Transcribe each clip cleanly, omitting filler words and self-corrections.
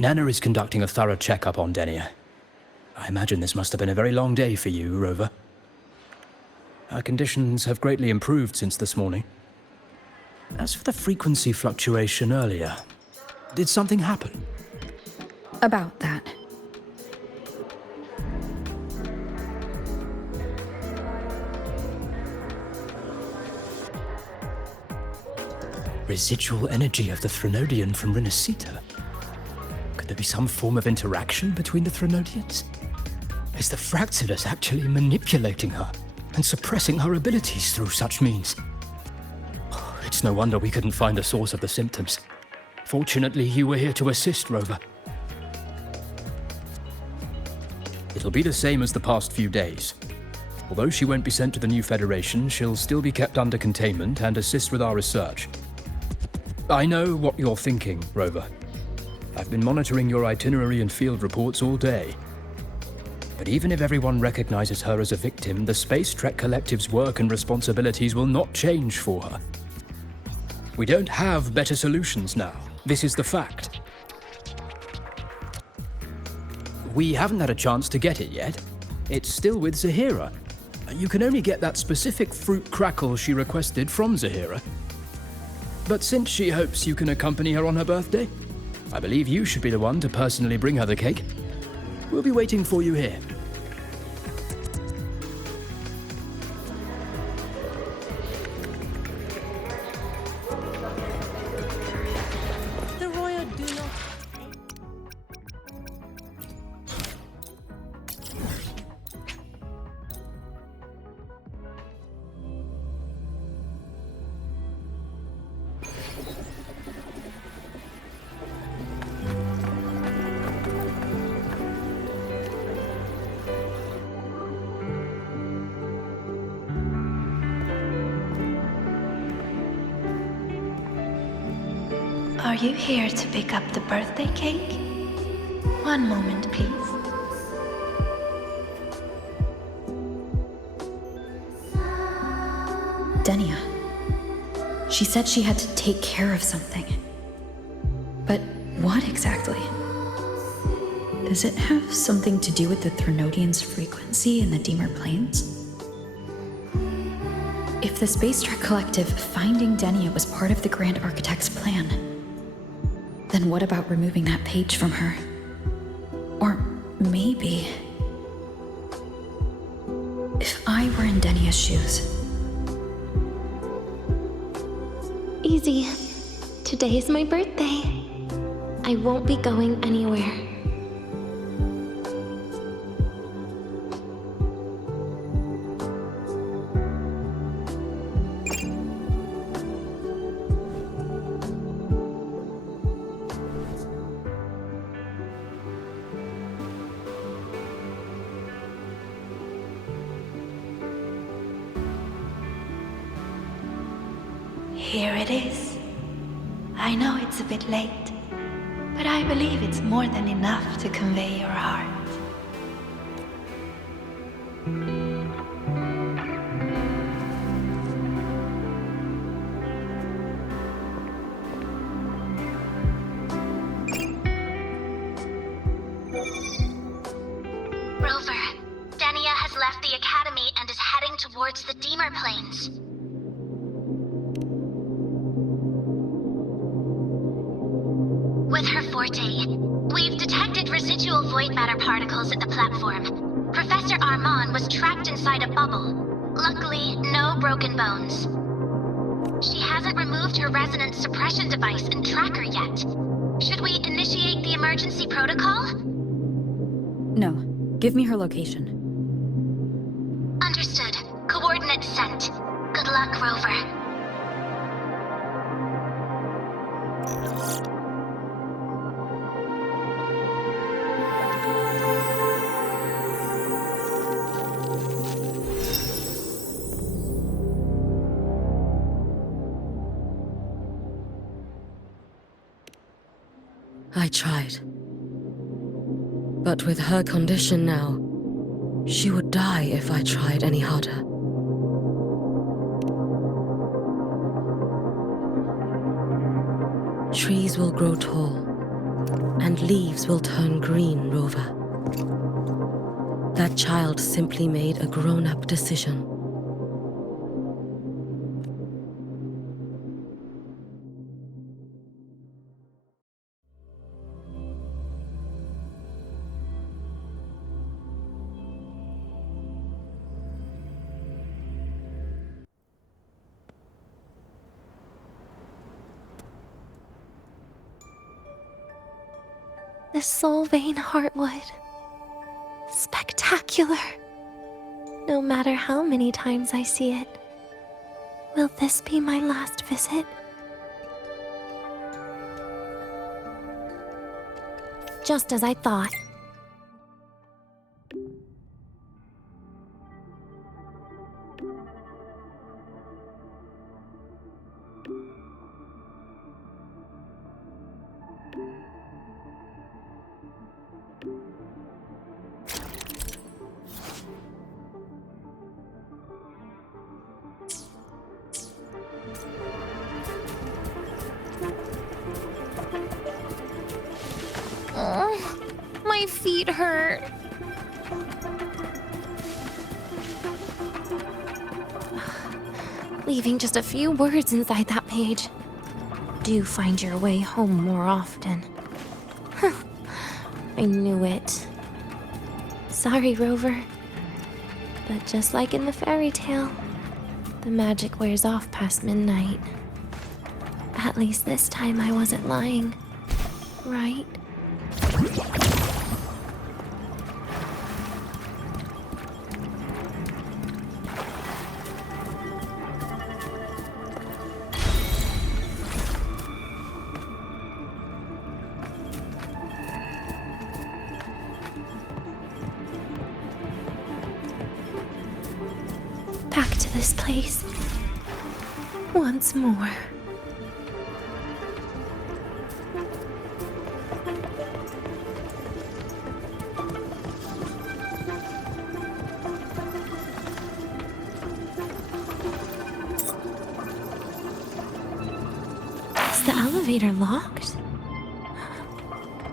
Nana is conducting a thorough checkup on Denia. I imagine this must have been a very long day for you, Rover. Her conditions have greatly improved since this morning. As for the frequency fluctuation earlier, did something happen? About that. Residual energy of the Threnodian from Renacita. Could there be some form of interaction between the Threnodians? Is the Fractulus actually manipulating her and suppressing her abilities through such means? It's no wonder we couldn't find the source of the symptoms. Fortunately, you were here to assist, Rover. It'll be the same as the past few days. Although she won't be sent to the new Federation, she'll still be kept under containment and assist with our research. I know what you're thinking, Rover. I've been monitoring your itinerary and field reports all day. But even if everyone recognizes her as a victim, the Space Trek Collective's work and responsibilities will not change for her. We don't have better solutions now. This is the fact. We haven't had a chance to get it yet. It's still with Zahira. You can only get that specific fruit crackle she requested from Zahira. But since she hopes you can accompany her on her birthday, I believe you should be the one to personally bring her the cake. We'll be waiting for you here. The Royal do not. Are you here to pick up the birthday cake? One moment, please. Denia. She said she had to take care of something. But what exactly? Does it have something to do with the Threnodian's frequency in the Deemer Plains? If the Space Trek Collective finding Denia was part of the Grand Architect's plan, then what about removing that page from her? Or maybe... if I were in Denia's shoes... Easy. Today is my birthday. I won't be going anywhere. Here it is. I know it's a bit late, but I believe it's more than enough to convey your heart. Rover, Denia has left the Academy and is heading towards the Deemer Plains. With her forte, we've detected residual void matter particles at the platform. Professor Armand was trapped inside a bubble. Luckily, no broken bones. She hasn't removed her resonance suppression device and tracker yet. Should we initiate the emergency protocol? No. Give me her location. Understood. Coordinates sent. Good luck, Rover. I tried. But with her condition now, she would die if I tried any harder. Trees will grow tall, and leaves will turn green, Rover. That child simply made a grown-up decision. The Soul Vein Heartwood. Spectacular. No matter how many times I see it. Will this be my last visit? Just as I thought. Oh, my feet hurt. Leaving just a few words inside that page. Do find your way home more often. I knew it. Sorry, Rover. But just like in the fairy tale, the magic wears off past midnight. At least this time I wasn't lying. Right? Back to this place. Once more. Is the elevator locked?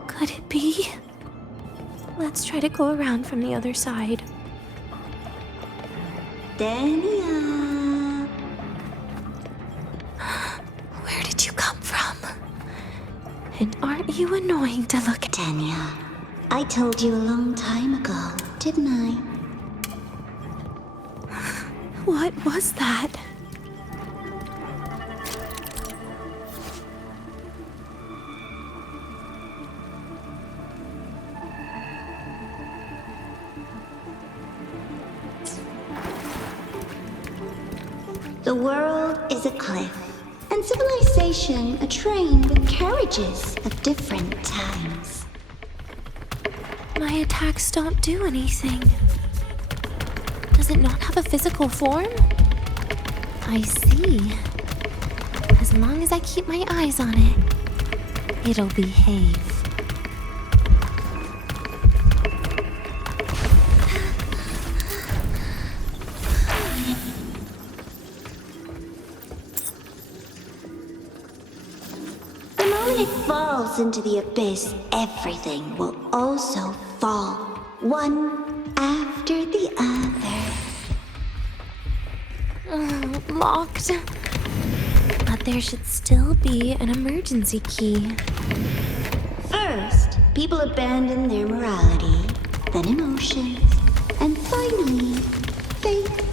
Could it be? Let's try to go around from the other side. Dania. Where did you come from? And aren't you annoying to look at? Dania, I told you a long time ago, didn't I? What was that? The world is a cliff, and civilization a train with carriages of different times. My attacks don't do anything. Does it not have a physical form? I see. As long as I keep my eyes on it, it'll behave. When it falls into the abyss, everything will also fall, one after the other. Locked. But there should still be an emergency key. First, people abandon their morality, then emotions, and finally, faith.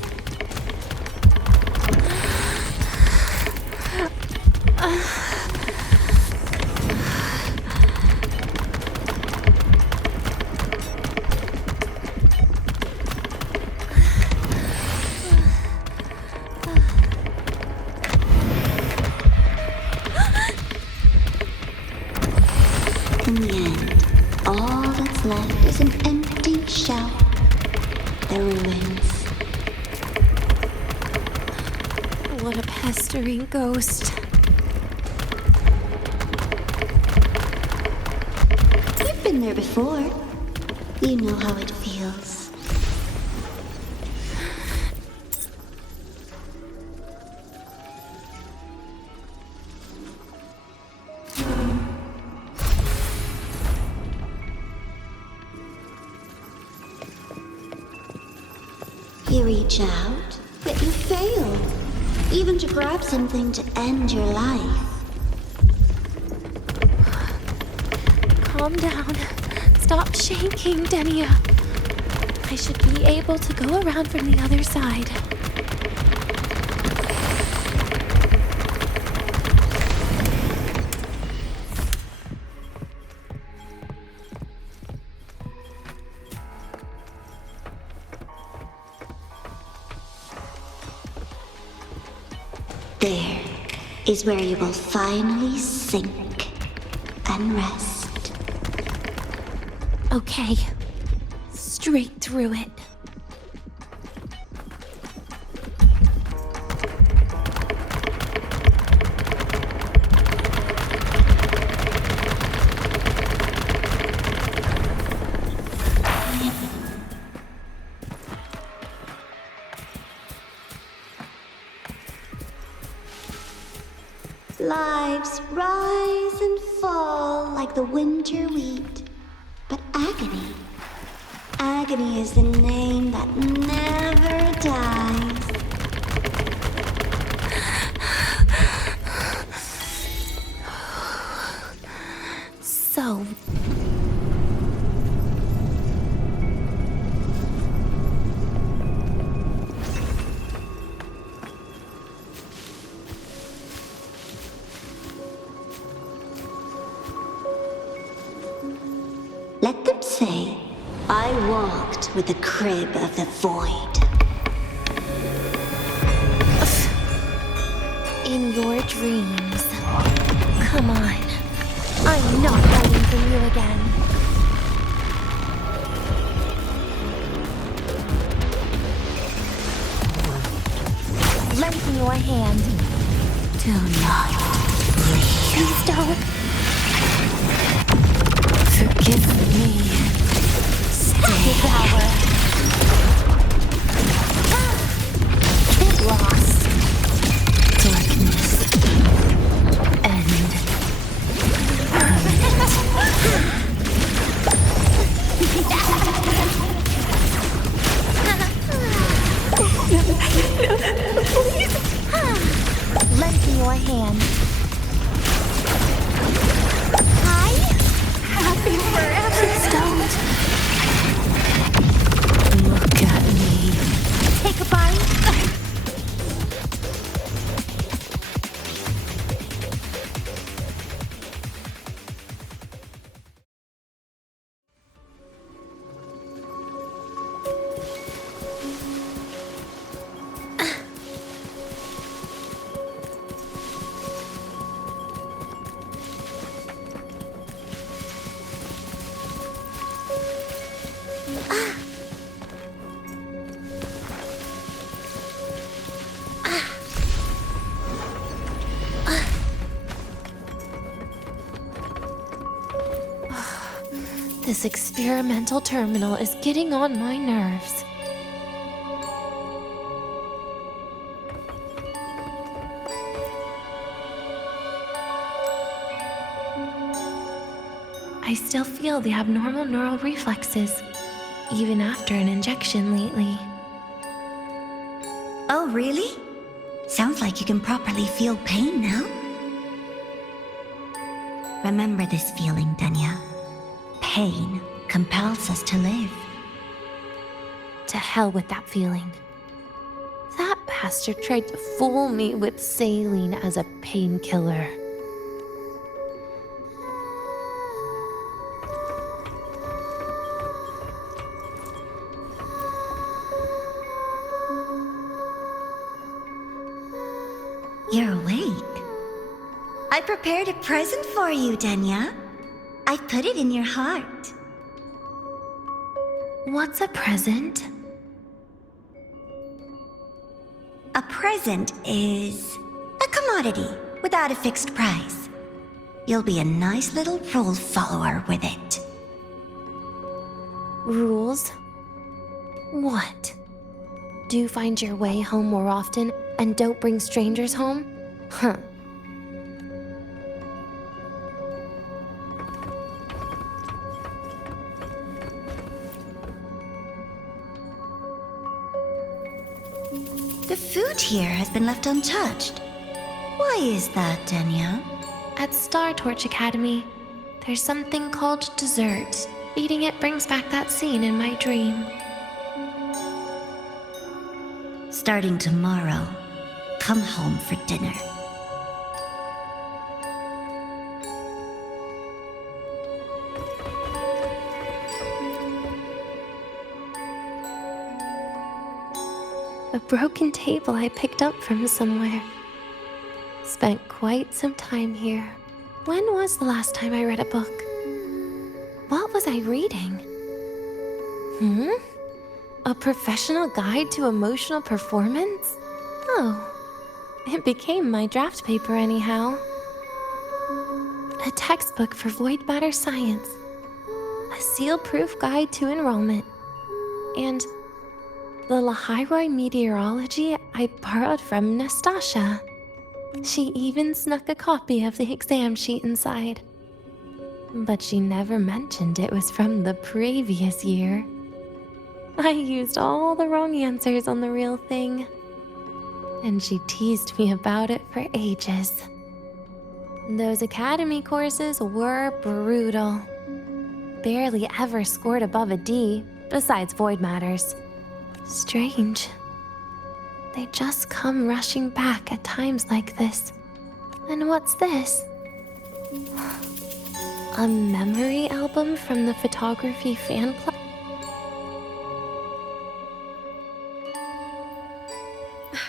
In the end, all that's left is an empty shell. The ruins. What a pestering ghost. You've been there before. You know how it feels. to reach out, but you failed. Even to grab something to end your life. Calm down. Stop shaking, Denia. I should be able to go around from the other side. There is where you will finally sink and rest. Okay. Straight through it. Lives rise and fall like the winter wheat. But agony is the name that never dies. So... Let them say, I walked with the crib of the void. in your dreams. Come on. I'm not hiding from you again. Lend me your hand. Do not Please don't. forgive me. Devour. Get lost. Darkness. End. Lend me your hand. Hi. Happy forever. Don't. Look at me. Take a bite. This experimental terminal is getting on my nerves. I still feel the abnormal neural reflexes, even after an injection lately. Oh, really? Sounds like you can properly feel pain now. Remember this feeling, Danya. Pain compels us to live. To hell with that feeling. That bastard tried to fool me with saline as a painkiller. You're awake. I prepared a present for you, Danya. I put it in your heart. What's a present? A present is a commodity without a fixed price. You'll be a nice little rule follower with it. Rules? What? Do find your way home more often and don't bring strangers home? Huh. The food here has been left untouched. Why is that, Denya? At Star Torch Academy, there's something called dessert. Eating it brings back that scene in my dream. Starting tomorrow, come home for dinner. A broken table I picked up from somewhere. Spent quite some time here. When was the last time I read a book? What was I reading? A professional guide to emotional performance? Oh, it became my draft paper anyhow. A textbook for void matter science. A seal-proof guide to enrollment. And the Lahairoi meteorology I borrowed from Nastasha. She even snuck a copy of the exam sheet inside. But she never mentioned it was from the previous year. I used all the wrong answers on the real thing. And she teased me about it for ages. Those academy courses were brutal. Barely ever scored above a D, besides void matters. Strange. They just come rushing back at times like this. And what's this? A memory album from the photography fan club?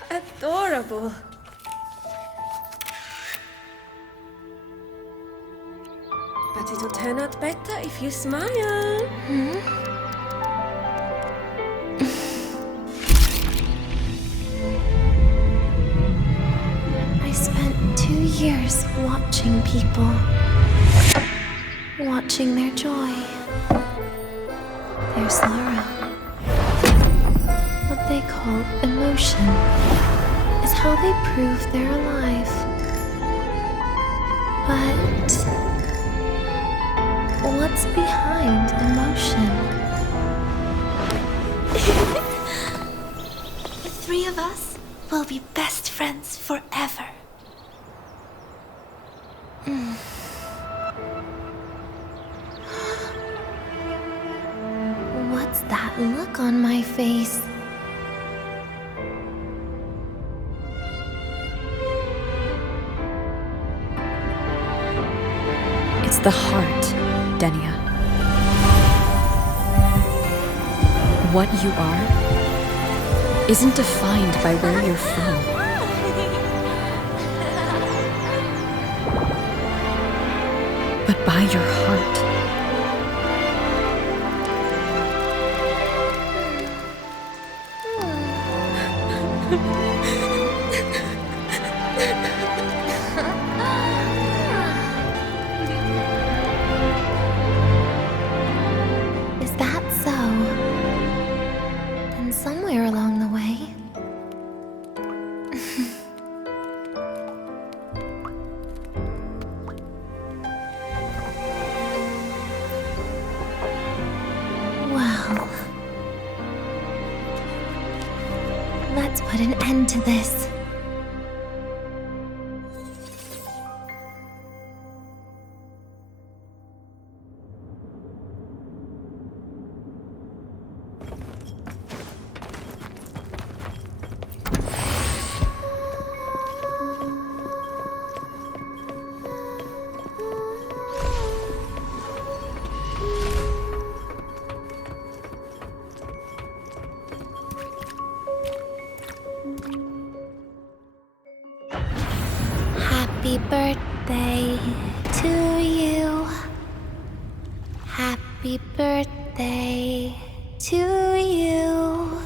Adorable. But it'll turn out better if you smile. I spent 2 years watching people. Watching their joy. Their sorrow. What they call emotion is how they prove they're alive. But what's behind emotion? The three of us will be best friends forever. What's that look on my face? It's the heart, Denya. What you are isn't defined by where you're from. But by your heart. Is that so? Then somewhere along the way... Well... Let's put an end to this. Happy birthday to you. Happy birthday to you.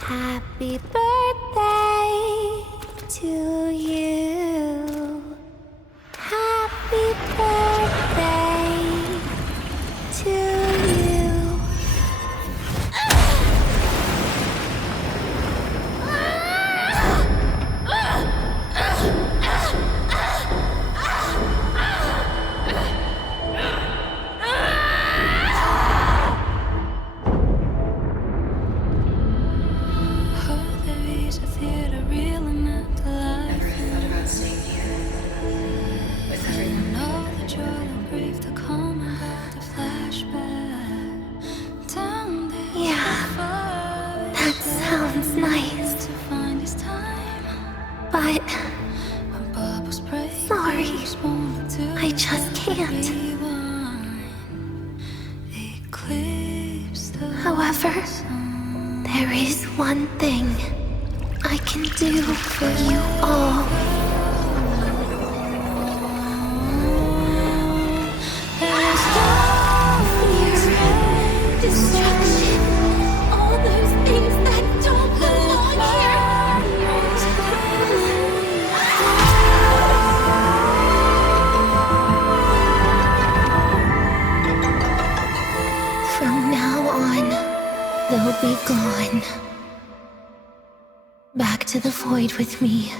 Happy birthday to you. Happy birthday to you. Oh, the reason I just can't. However, there is one thing I can do for you all. Fear, destruction, all those things that don't belong here. From now on, they'll be gone. Back to the void with me.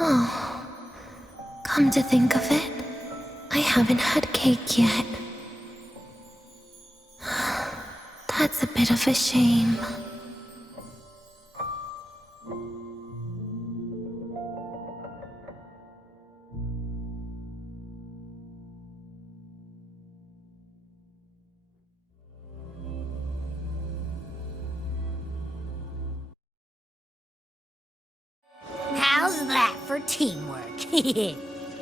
Oh, come to think of it, I haven't had cake yet. That's a bit of a shame. How's that for teamwork?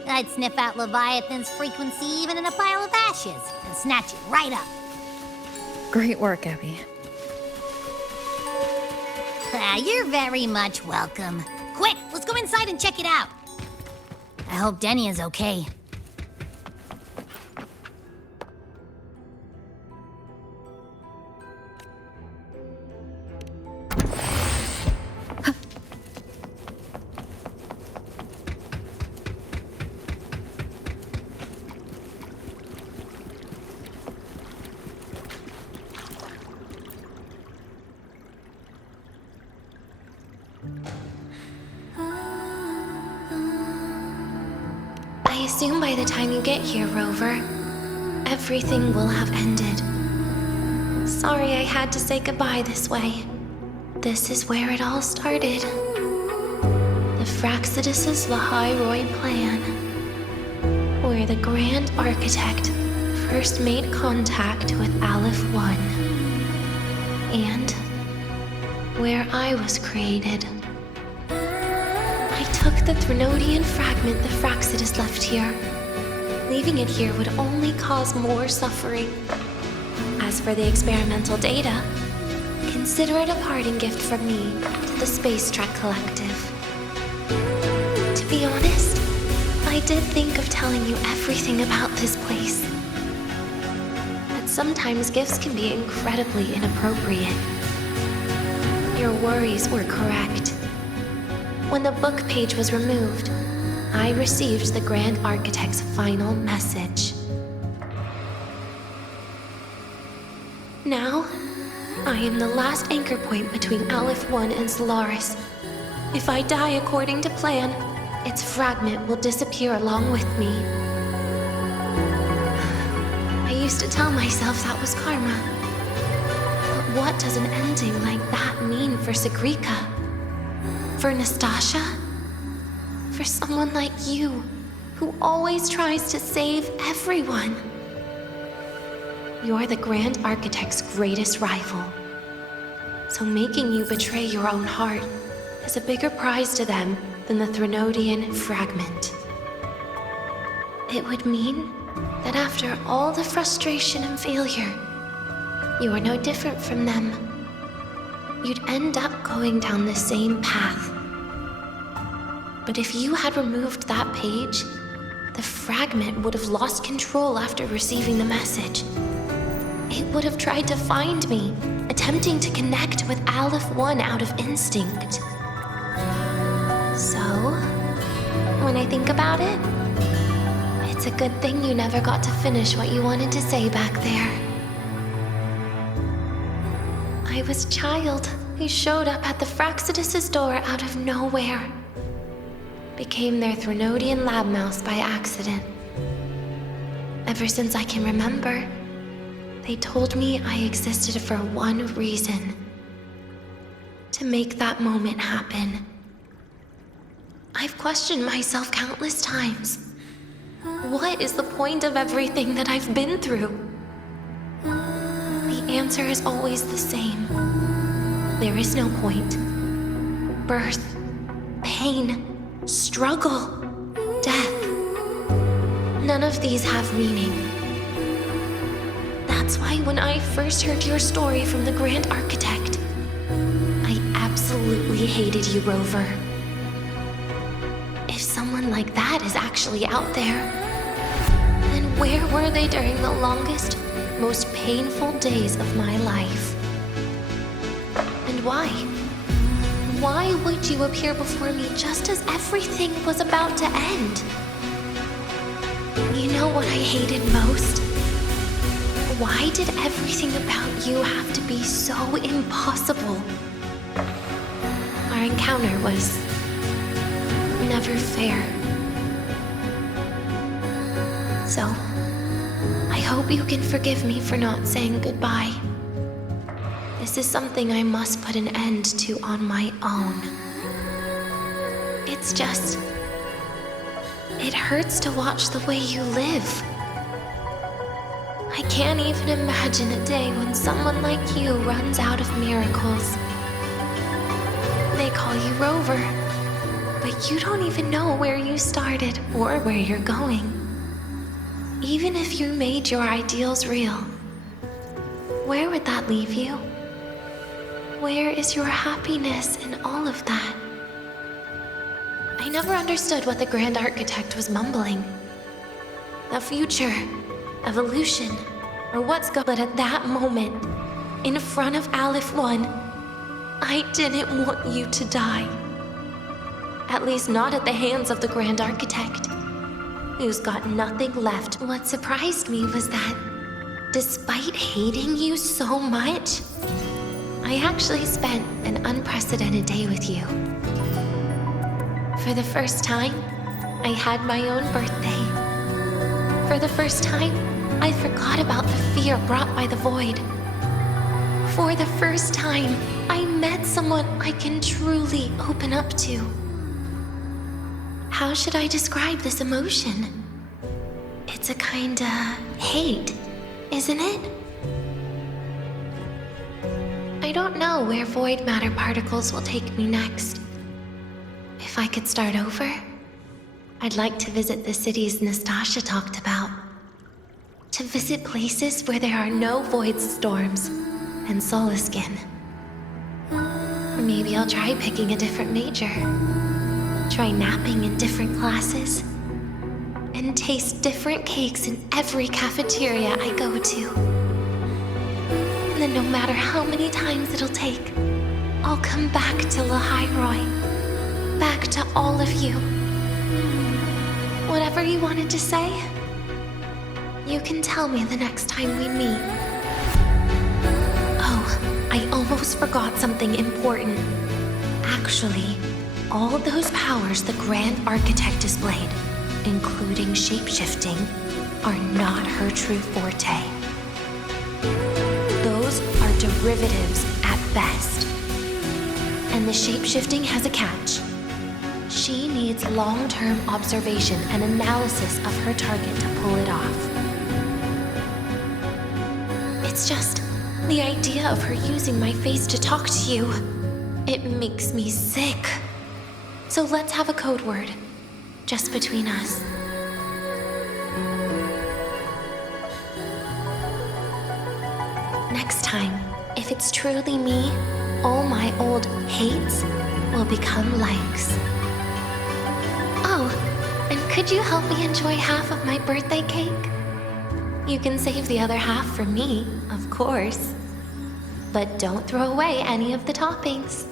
I'd sniff out Leviathan's frequency even in a pile of ashes and snatch it right up. Great work, Abby. You're very much welcome. Quick, let's go inside and check it out. I hope Denny is okay. I assume by the time you get here, Rover, everything will have ended. Sorry I had to say goodbye this way. This is where it all started. The Fraxidus' Vahai plan, where the Grand Architect first made contact with Aleph 1, and where I was created. I took the Threnodian fragment the Fraxidus left here. Leaving it here would only cause more suffering. As for the experimental data, consider it a parting gift from me to the Space Trek Collective. To be honest, I did think of telling you everything about this place. But sometimes gifts can be incredibly inappropriate. Your worries were correct. When the book page was removed, I received the Grand Architect's final message. Now, I am the last anchor point between Aleph 1 and Solaris. If I die according to plan, its fragment will disappear along with me. I used to tell myself that was karma. But what does an ending like that mean for Sigrika? For Nastasha? For someone like you, who always tries to save everyone? You're the Grand Architect's greatest rival. So making you betray your own heart is a bigger prize to them than the Threnodian fragment. It would mean that after all the frustration and failure, you are no different from them. You'd end up going down the same path. But if you had removed that page, the fragment would have lost control after receiving the message. It would have tried to find me, attempting to connect with Aleph 1 out of instinct. So, when I think about it, it's a good thing you never got to finish what you wanted to say back there. I was a child who showed up at the Fraxidus' door out of nowhere. Became their Threnodian lab mouse by accident. Ever since I can remember, they told me I existed for one reason. To make that moment happen. I've questioned myself countless times. What is the point of everything that I've been through? The answer is always the same. There is no point. Birth, pain, struggle, death. None of these have meaning. That's why when I first heard your story from the Grand Architect, I absolutely hated you, Rover. If someone like that is actually out there, then where were they during the longest, most painful days of my life? And why? Why would you appear before me just as everything was about to end? You know what I hated most? Why did everything about you have to be so impossible? Our encounter was never fair. So, I hope you can forgive me for not saying goodbye. This is something I must put an end to on my own. It's just... it hurts to watch the way you live. I can't even imagine a day when someone like you runs out of miracles. They call you Rover, but you don't even know where you started or where you're going. Even if you made your ideals real, where would that leave you? Where is your happiness in all of that? I never understood what the Grand Architect was mumbling. The future, evolution, or what's going on at that moment, in front of Aleph 1, I didn't want you to die. At least not at the hands of the Grand Architect, who's got nothing left. What surprised me was that, despite hating you so much, I actually spent an unprecedented day with you. For the first time, I had my own birthday. For the first time, I forgot about the fear brought by the void. For the first time, I met someone I can truly open up to. How should I describe this emotion? It's a kinda hate, isn't it? I don't know where void matter particles will take me next. If I could start over, I'd like to visit the cities Nastasha talked about. To visit places where there are no void storms and Solaskin. Maybe I'll try picking a different major. Try napping in different classes. And taste different cakes in every cafeteria I go to. And then no matter how many times it'll take, I'll come back to Lahairoi. Back to all of you. Whatever you wanted to say, you can tell me the next time we meet. Oh, I almost forgot something important. Actually, all those powers the Grand Architect displayed, including shapeshifting, are not her true forte. Those are derivatives at best. And the shapeshifting has a catch. She needs long-term observation and analysis of her target to pull it off. It's just the idea of her using my face to talk to you. It makes me sick. So let's have a code word, just between us. Next time, if it's truly me, all my old hates will become likes. Oh, and could you help me enjoy half of my birthday cake? You can save the other half for me, of course. But don't throw away any of the toppings.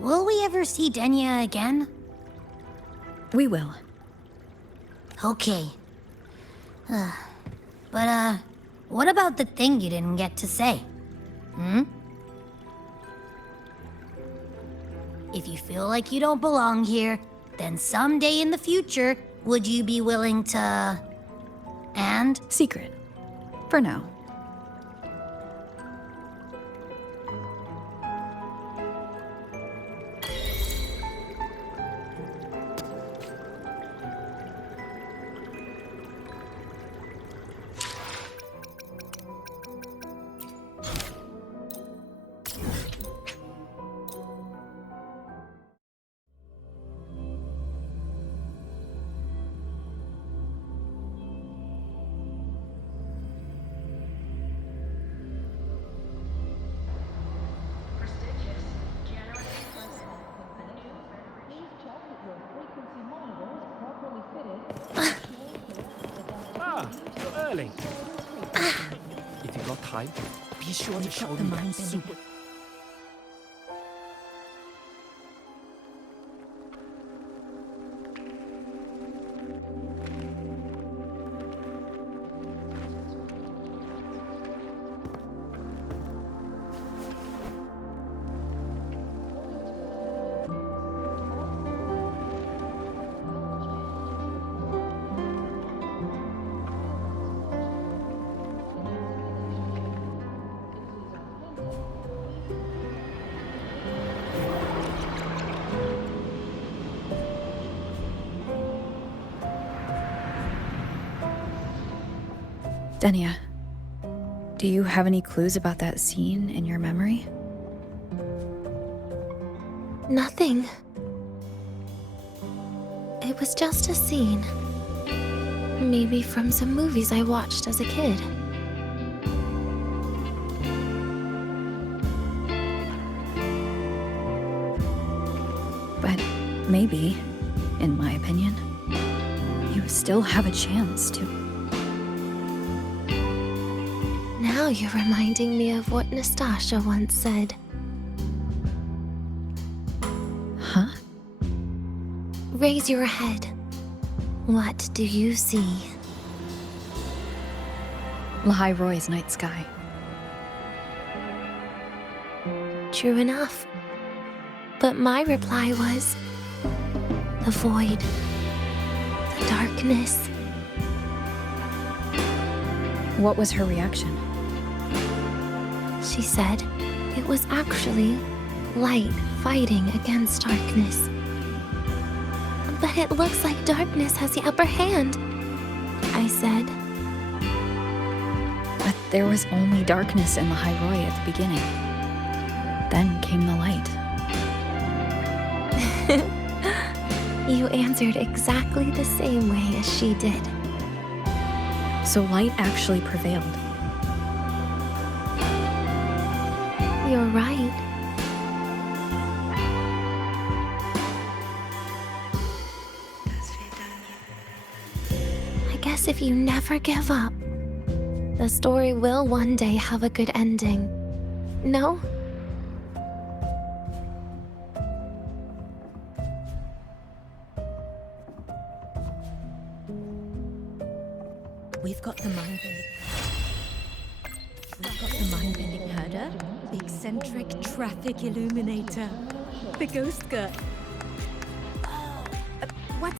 Will we ever see Denya again? We will. Okay. But, what about the thing you didn't get to say? If you feel like you don't belong here, then someday in the future, Would you be willing to... And? Secret. For now. You're early. If you've got time, be sure to show me that super... Denia, do you have any clues about that scene in your memory? Nothing. It was just a scene. Maybe from some movies I watched as a kid. But maybe, in my opinion, you still have a chance to... Now you're reminding me of what Nastasha once said. Huh? Raise your head. What do you see? Lahai Roy's night sky. True enough. But my reply was... the void. The darkness. What was her reaction? She said it was actually light fighting against darkness. But it looks like darkness has the upper hand, I said. But there was only darkness in Lahai Roy at the beginning. Then came the light. You answered exactly the same way as she did. So light actually prevailed. You're right. I guess if you never give up, the story will one day have a good ending. No? We've got the mind-bending. We've got the mind-bending herder, the eccentric traffic illuminator, the ghost girl,